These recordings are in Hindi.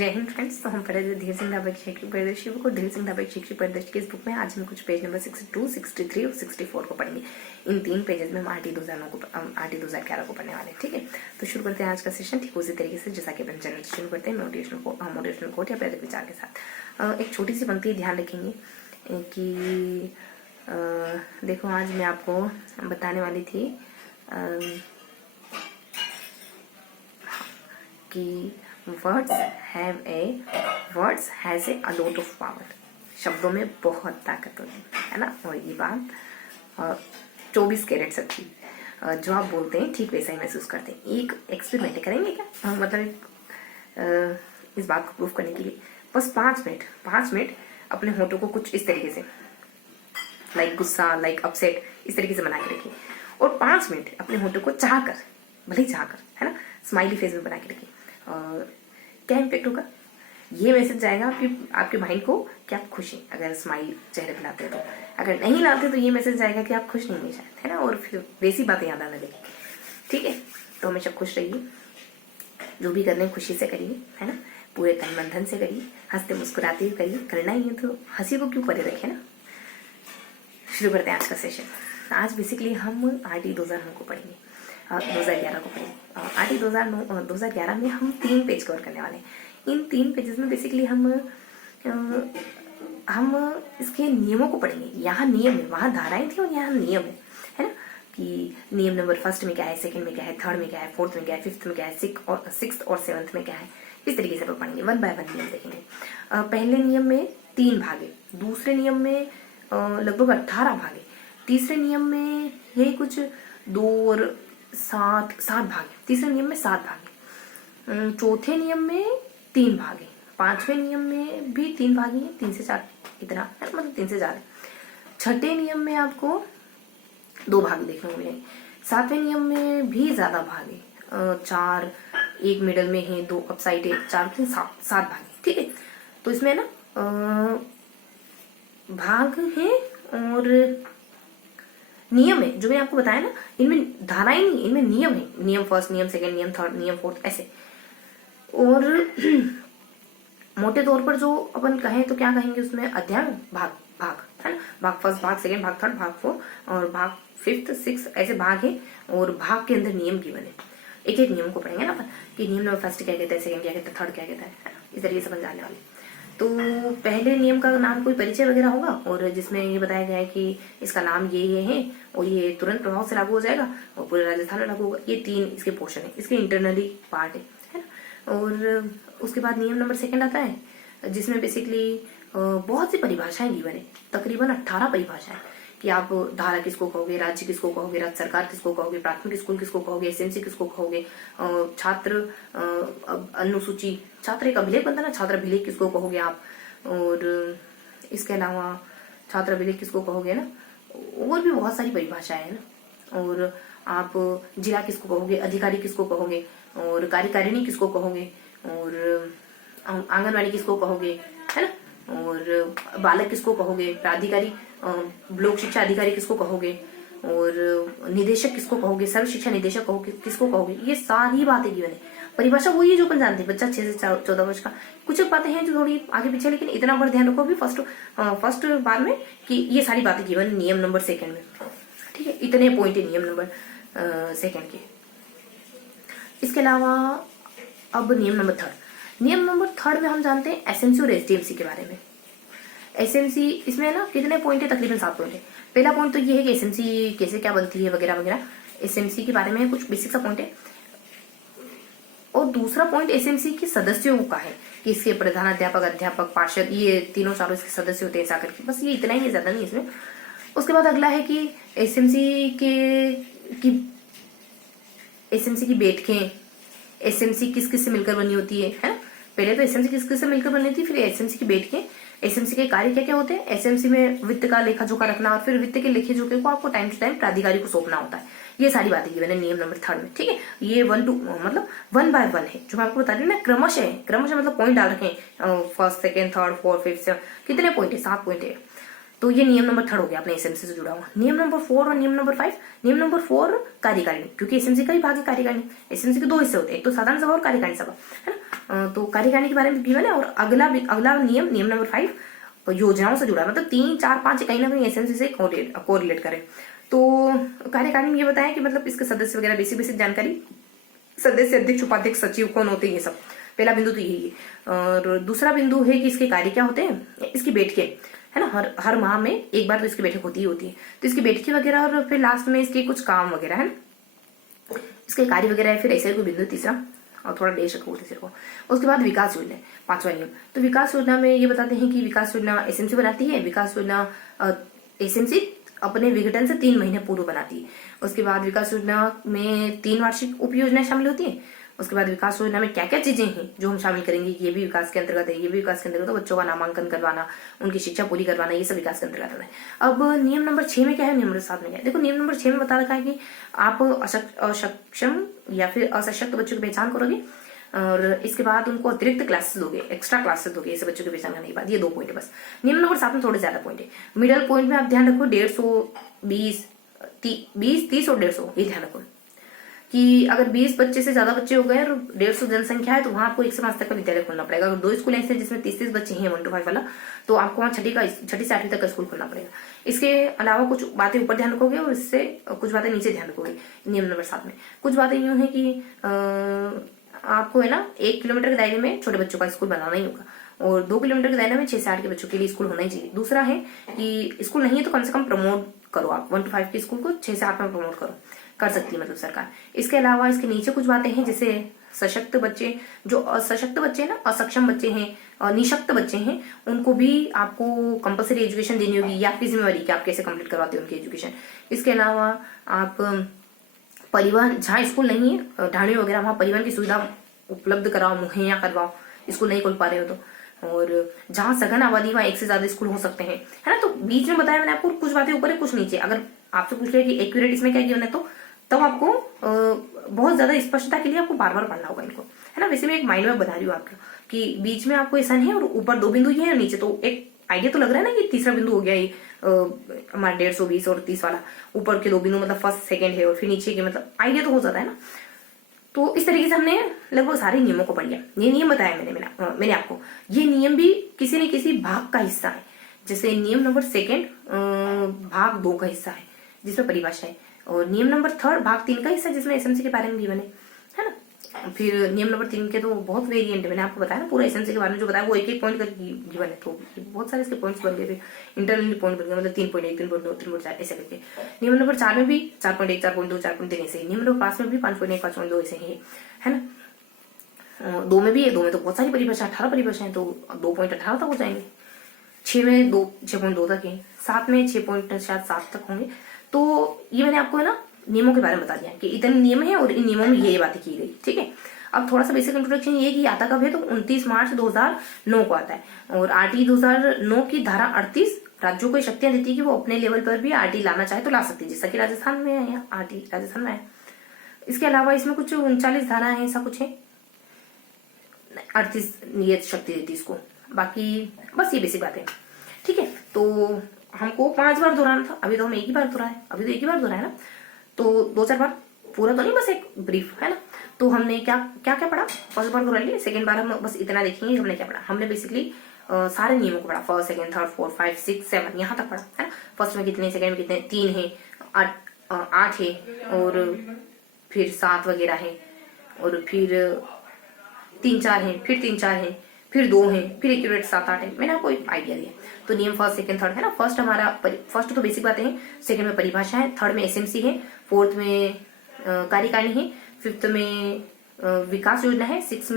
जय हिंद फ्रेंड्स। तो हम पढ़े थे धीर सिंह धाबा की शैक्षिक परिदृश्य को धीर सिंह धाबा की शैक्षिक परिदृश्य की इस बुक में आज हम कुछ पेज नंबर 62, 63 और 64 को पढ़ेंगे। इन 3 पेजेस में हम आरटी 2011 को पढ़ने वाले हैं। ठीक है, तो शुरू करते हैं आज का सेशन ठीक उसी तरीके से जैसा कि अपन चैनल शुरू करते हैं मोटिवेशनल कोट या प्रेरक विचार के साथ। एक छोटी सी पंक्ति ध्यान रखेंगे कि देखो आज मैं आपको बताने वाली थी कि words has a a lot of power. शब्दों में बहुत ताकत होती है ना। और ये बात 24 कैरेट सच्ची। जो आप बोलते हैं ठीक वैसा ही महसूस करते हैं। एक एक्सपेरिमेंट करेंगे क्या, मतलब इस बात को प्रूफ करने के लिए बस 5 मिनट अपने होठों को कुछ इस तरीके से, लाइक गुस्सा, लाइक अपसेट, इस तरीके से बना के रखिए और 5 मिनट अपने होठों को चाहकर, भले ही चाहकर, है ना, स्माइली फेस में बना के रखिए। क्या इम्पेक्ट होगा? ये मैसेज जाएगा आपके माइंड को कि आप खुश हैं अगर स्माइल चेहरे पे लाते हैं। तो अगर नहीं लाते तो ये मैसेज जाएगा कि आप खुश नहीं हैं शायद, है ना, और फिर वैसी बातें याद आने लगेगी। ठीक है, तो हमेशा खुश रहिए, जो भी करने खुशी से करिए, है ना, पूरे तन मन धन से करिए, हंसते मुस्कुराते हुए करिए। करना ही है तो हंसी को क्यों परे रखे ना। शुरू करते हैं आज का सेशन। आज बेसिकली हम आरटी 2009 को पढ़ेंगे, 2011 को पढ़ेंगे। आरटी 2011 में हम 3 पेज कवर करने वाले हैं। इन 3 पेजेस में बेसिकली हम इसके नियमों को पढ़ेंगे। यहाँ नियम है, वहाँ धाराएं थी और यहाँ नियम है ना, कि नियम नंबर 1 में क्या है, 2 में क्या है, 3 में क्या है, 4th में क्या है, 5th में क्या है, 6th और 7th में क्या है। इस तरीके से हम पढ़ेंगे, 1 बाय 1 नियम देखेंगे। पहले नियम में 3 भाग है, दूसरे नियम में लगभग 18 भाग है, तीसरे नियम में है कुछ 2 और 7 भाग है, तीसरे नियम में 7 भाग है, चौथे नियम में 3 भाग है, 5वें नियम में भी 3 भाग है, 3 से 4 इतना, मतलब 3 से 4 है। छठे नियम में आपको 2 भाग देखने को मिलेंगे। 7वें नियम में भी ज्यादा भाग है, 4, 1 मिडल में है, 2 अपसाइड है, 4 से 7 भाग है। ठीक है, तो इसमें ना भाग है और नियम है जो मैंने आपको बताया ना। इनमें धाराएं नहीं, इनमें नियम है। नियम 1, नियम 2, नियम 3, नियम 4 ऐसे। और मोटे तौर पर जो अपन कहें तो क्या कहेंगे उसमें, अध्याय भाग है ना। भाग 1, भाग 2, भाग 3, भाग 4 और भाग 5th 6th ऐसे भाग है। और भाग के अंदर नियम की बने, एक एक नियम को पढ़ेंगे ना अपन कि नियम नंबर 1 क्या कहता है, 2 क्या कहता है, 3rd क्या कहता है, इस तरीके से अपन जाने वाले। तो पहले नियम का नाम कोई परिचय वगैरह होगा और जिसमें ये बताया गया है कि इसका नाम ये है और ये तुरंत प्रभाव से लागू हो जाएगा और पूरे राजस्थान में लागू होगा। ये 3 इसके पोर्शन है, इसके इंटरनली पार्ट है ना। और उसके बाद नियम नंबर 2 आता है जिसमें बेसिकली बहुत सी परिभाषाएं गिवन है, तकरीबन 18 परिभाषाएं कि आप धारा किसको कहोगे, राज्य किसको कहोगे, राज्य सरकार किसको कहोगे, प्राथमिक स्कूल किसको कहोगे, एसएमसी किसको कहोगे, छात्र अनुसूची, छात्र एक अभिलेख बनता है ना, छात्र अभिलेख किसको कहोगे आप, और इसके अलावा छात्र अभिलेख किसको कहोगे ना। और भी बहुत सारी परिभाषाएं है ना। और आप जिला किसको कहोगे, अधिकारी किसको कहोगे, और कार्यकारिणी किसको कहोगे, और आंगनवाड़ी किसको कहोगे, है ना, और बालक किसको कहोगे, प्राधिकारी लोक शिक्षा अधिकारी किसको कहोगे, और निदेशक किसको कहोगे, सर्व शिक्षा निदेशक किसको कहोगे। ये सारी बातें की मैंने परिभाषा वही है जो अपन जानते हैं, बच्चा 6 से 14 वर्ष का। कुछ बातें हैं जो थोड़ी आगे पीछे, लेकिन इतना बड़ा ध्यान रखो भी फर्स्ट बार में कि ये सारी बातें की मैंने नियम नंबर 2 में। ठीक है, इतने पॉइंट है नियम नंबर 2 के। इसके अलावा अब नियम नंबर 3। नियम नंबर 3 में हम जानते हैं एसएमसी और एसडीएमसी के बारे में। एसएमसी इसमें ना कितने पॉइंट है, तकरीबन 7 पॉइंट है। पहला पॉइंट तो ये है कि एसएमसी कैसे क्या बनती है वगैरह वगैरह, एसएमसी के बारे में कुछ बेसिक सा पॉइंट है। और दूसरा पॉइंट एसएमसी के सदस्यों का है कि इसके प्रधानाध्यापक, अध्यापक, पार्षद, ये तीनों चारों इसके सदस्य होते हैं ऐसा करके। बस ये इतना ही है, ज्यादा नहीं इसमें। उसके बाद अगला है कि एसएमसी की बैठकें, एसएमसी किस किस से मिलकर बनी होती है ना। पहले तो एसएमसी किस किस से मिलकर बनी थी, फिर एसएमसी की बैठकें, एसएमसी के कार्य क्या क्या होते हैं। एसएमसी में वित्त का लेखा जोखा रखना और फिर वित्त के लेखे जोखे को आपको टाइम टू टाइम प्राधिकारी को सौंपना होता है। ये सारी बातें की मैंने नियम नंबर 3 में। ठीक है, ये 1 बाय 1 है जो मैं आपको बता रही हूँ ना। क्रमशः मतलब पॉइंट डाल रखे हैं, 1st 2nd 3rd 4th 5th 7 कितने पॉइंट है, 7 पॉइंट है। तो ये नियम नंबर 3 हो गया अपने एसएमसी से जुड़ा हुआ। नियम नंबर 4 और नियम नंबर 5। नियम नंबर 4 कार्यकारिणी, क्योंकि एसएमसी का ही भाग है कार्यकारिणी। एसएमसी के 2 हिस्से होते हैं, एक तो साधारण सभा और कार्यकारिणी सभा, है ना। तो कार्यकारिणी के बारे में गिवन है। और अगला नियम नंबर 5 योजनाओं से जुड़ा, मतलब 3, 4, 5 कहीं ना कहीं एसएमसी से कोरिलेट करें। तो कार्यकारिणी में ये बताया कि मतलब इसके सदस्य वगैरह बेसिक जानकारी, सदस्य, अध्यक्ष, उपाध्यक्ष, सचिव कौन होते हैं, ये सब। पहला बिंदु तो यही है। और दूसरा बिंदु है कि इसके कार्य क्या होते हैं, इसकी बैठकें, है ना। हर माह में एक बार तो इसकी बैठक होती है। तो इसकी बैठकें वगैरह और फिर लास्ट में इसके कुछ काम वगैरह है ना, इसके कार्य वगैरह है। फिर ऐसे कोई बिंदु तीसरा, और थोड़ा डेश रखो तीसरे को। उसके बाद विकास योजना, 5वां नियम। तो विकास योजना में ये बताते हैं कि विकास योजना एसएमसी बनाती है। विकास योजना एसएमसी अपने विघटन से 3 महीने पूर्व बनाती है। उसके बाद विकास योजना में 3 वार्षिक उप योजनाएं शामिल होती है। उसके बाद विकास योजना में क्या क्या चीजें हैं जो हम शामिल करेंगे कि ये भी विकास के अंतर्गत है, ये भी विकास के अंतर्गत है। बच्चों का नामांकन करवाना, उनकी शिक्षा पूरी करवाना, ये सब विकास के अंतर्गत है। अब नियम नंबर 6 में क्या है, नियम नंबर 7 में क्या है। देखो नियम नंबर 6 में बता रखा है कि आप असक्षम या फिर असशक्त बच्चों की पहचान करोगे और इसके बाद उनको अतिरिक्त क्लासेस दोगे, एक्स्ट्रा क्लासेस दोगे ऐसे बच्चों की पहचान करने के बाद। ये 2 पॉइंट है बस। नियम नंबर 7 में थोड़े ज्यादा पॉइंट है। मिडल पॉइंट में आप ध्यान रखो 150, 20, 30 और 150, ये ध्यान रखो कि अगर 20 बच्चे से ज्यादा बच्चे हो गए और 150 जनसंख्या है तो वहां आपको 1 से 5 तक का विद्यालय खोलना पड़ेगा। अगर 2 स्कूल ऐसे जिसमें 30 बच्चे हैं 1 to 5 वाला, तो आपको वहां 6ठी से 8वीं तक का स्कूल खोलना पड़ेगा। इसके अलावा कुछ बातें ऊपर ध्यान रखोगे और इससे कुछ बातें नीचे ध्यान रखोगे। नियम नंबर 7 में कुछ बातें यूं है कि आपको है ना 1 किलोमीटर के दायरे में छोटे बच्चों का स्कूल बनाना ही होगा और 2 किलोमीटर के दायरे में 6 से 8 के बच्चों के लिए स्कूल होना ही चाहिए। दूसरा है कि स्कूल नहीं है तो कम से कम प्रमोट करो आप 1 to 5 के स्कूल को 6 से 8 में प्रमोट करो, कर सकती है मतलब सरकार। इसके अलावा इसके नीचे कुछ बातें हैं जैसे सशक्त बच्चे, जो असशक्त बच्चे ना, असक्षम बच्चे हैं, निशक्त बच्चे हैं, उनको भी आपको कंपलसरी एजुकेशन देनी होगी या आपकी जिम्मेवारी कि आप कैसे कंप्लीट करवाते हो उनकी एजुकेशन। इसके अलावा आप परिवहन, जहाँ स्कूल नहीं है ढाणी वगैरह, वहाँ परिवहन की सुविधा उपलब्ध कराओ, मुहैया करवाओ, स्कूल नहीं खोल पा रहे हो तो। और जहाँ सघन आबादी वहाँ 1 से ज्यादा स्कूल हो सकते हैं, है ना। तो बीच में बताया मैंने आपको, कुछ बातें ऊपर है कुछ नीचे। अगर आपसे पूछ लिया कि एक्यूरेट इसमें क्या गिवन है तो तब आपको बहुत ज्यादा स्पष्टता के लिए आपको बार बार पढ़ना होगा इनको, है ना। वैसे मैं एक माइंड मैप बता रही हूँ आपको कि बीच में आपको ऐसा नहीं है और ऊपर 2 बिंदु ही है और नीचे तो एक आइडिया तो लग रहा है ना कि तीसरा बिंदु हो गया ये हमारा 150, 20 और 30 वाला। ऊपर के 2 बिंदु मतलब फर्स्ट सेकंड है और फिर नीचे के, मतलब आइडिया तो हो जाता है ना। तो इस तरीके से हमने लगभग सारे नियमों को पढ़ लिया। ये नियम बताया मैंने आपको। ये नियम भी किसी न किसी भाग का हिस्सा है। जैसे नियम नंबर 2 भाग 2 का हिस्सा है जिसमें परिभाषा है, और नियम नंबर 3 भाग 3 का हिस्सा जिसमें एसएमसी के बारे में भी बने, है ना। फिर नियम नंबर 3 के तो बहुत वेरिएंट है, मैंने आपको बताया ना पूरा एसएमसी के बारे में जो बताया वो एक पॉइंट का गिवन है। तो बहुत सारे इसके पॉइंट्स बन गए, फिर इंटरनल पॉइंट बन गए, मतलब 3.1, 3.2, 3.4 ऐसे करके। नियम नंबर 4 में भी 4.1, 4.2, 4.3 ऐसे ही। नियम नंबर 5 में भी 5.1, 5.2 ऐसे ही है ना। 2 में भी है, 2 में तो बहुत सारी परिभाषा, 18 परिभाषाएं, तो 2.18 तक हो जाएंगे। 6 में 6.2 तक है, 7 में 6.7 तक होंगे। तो ये मैंने आपको है ना नियमों के बारे में बता दिया कि इतने नियम है और इन नियमों में ये बातें की गई, ठीक है। अब थोड़ा सा बेसिक इंट्रोडक्शन ये कि आता कब है तो 29 मार्च 2009 को आता है। और आरटी 2009 की धारा 38 राज्यों को शक्तियां देती है कि वो अपने लेवल पर भी आरटी लाना चाहे तो ला सकती है, जैसा कि राजस्थान में है, यहाँ आरटी राजस्थान में है। इसके अलावा इसमें कुछ 39 धारा है, ऐसा कुछ है, 38 नियत शक्ति देती इसको। बाकी बस ये बेसिक बात है, ठीक है। तो हमको 5 बार दोहराना था, अभी तो हम एक ही बार दोहराए, अभी तो एक ही बार दोहराया ना, तो 2-4 बार पूरा तो नहीं, बस एक ब्रीफ, है ना। तो हमने क्या क्या क्या पढ़ा, फर्स्ट बार दोहरा लिया, सेकंड बार हम बस इतना देखेंगे हमने क्या पढ़ा। हमने बेसिकली सारे नियमों को पढ़ा, 1st, 2nd, 3rd, 4th, 5, 6, 7 यहाँ तक पढ़ा, है ना। फर्स्ट में कितने, सेकंड में कितने, 3 है, 8 है, और फिर 7 वगैरह है, और फिर 3-4 है, फिर 3-4 है, फिर 2 है, फिर एक्यूरेट 7-8 है। मैंने आपको एक आइडिया दिया। तो नियम 1st, 2nd, 3rd है ना। फर्स्ट हमारा फर्स्ट तो बेसिक बातें हैं, सेकंड में परिभाषा है, 3rd में एसएमसी है, 4th में कार्यकारिणी है, 5th में विकास योजना है, 7th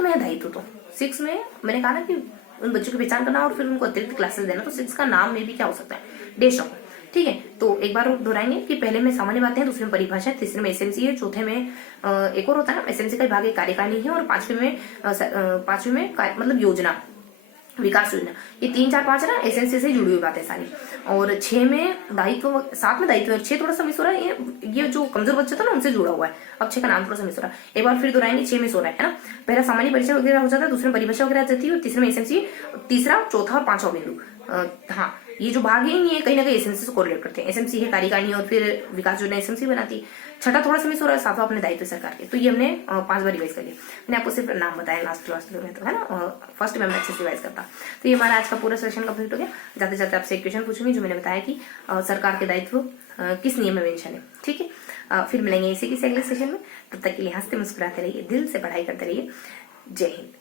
में है दायित्व। तो 6 में मैंने कहा ना कि उन बच्चों की पहचान करना और फिर उनको अतिरिक्त क्लासेस देना, तो 6 का नाम में भी क्या हो सकता है, डेश रखो, ठीक है। तो एक बार दोहराएंगे कि पहले में सामान्य बातें हैं, दूसरे में परिभाषा है, तीसरे में एसएमसी है, चौथे में एक और होता है ना एसएमसी का भाग एक कार्यकारिणी है, और 5वें में मतलब योजना, विकास योजना। ये 3, 4, 5 है ना एसएमसी से जुड़ी हुई बातें सारी। और 6 में दायित्व, 7 में दायित्व, 6 थोड़ा सा मिस हो रहा है, ये जो कमजोर बच्चा था ना उनसे जुड़ा हुआ है, अब 6 का नाम थोड़ा सा मिस हो रहा है। एक बार फिर दोहराएंगे, 6 मिस हो रहा है ना। पहला सामान्य परिचय वगैरह हो जाता है, दूसरे में परिभाषा वगैरह आ जाती है, और तीसरे में एसएमसी, तीसरा, चौथा और 5वां बिंदु, हाँ, ये जो भाग है ये कहीं ना कहीं एसएमसी से कोरिलेट करते हैं। एसएमसी है कार्यकारिणी और फिर विकास योजना एसएमसी बनाती है। छठा थोड़ा सा मिस हो रहा है, सातवां अपने दायित्व सरकार के। तो ये हमने 5 बार रिवाइज कर लिया। मैंने आपको सिर्फ नाम बताया लास्ट में, तो है ना, फर्स्ट में मैं अच्छे से रिवाइज करता। तो ये हमारा आज का पूरा सेशन कंप्लीट हो गया। जाते जाते आपसे एक क्वेश्चन पूछूंगी जो मैंने बताया कि सरकार के दायित्व किस नियम में मेंशन है। ठीक है, फिर मिलेंगे इसी किसी अगले सेशन में। तब तक के लिए हंसते मुस्कुराते रहिए, दिल से पढ़ाई करते रहिए। जय हिंद।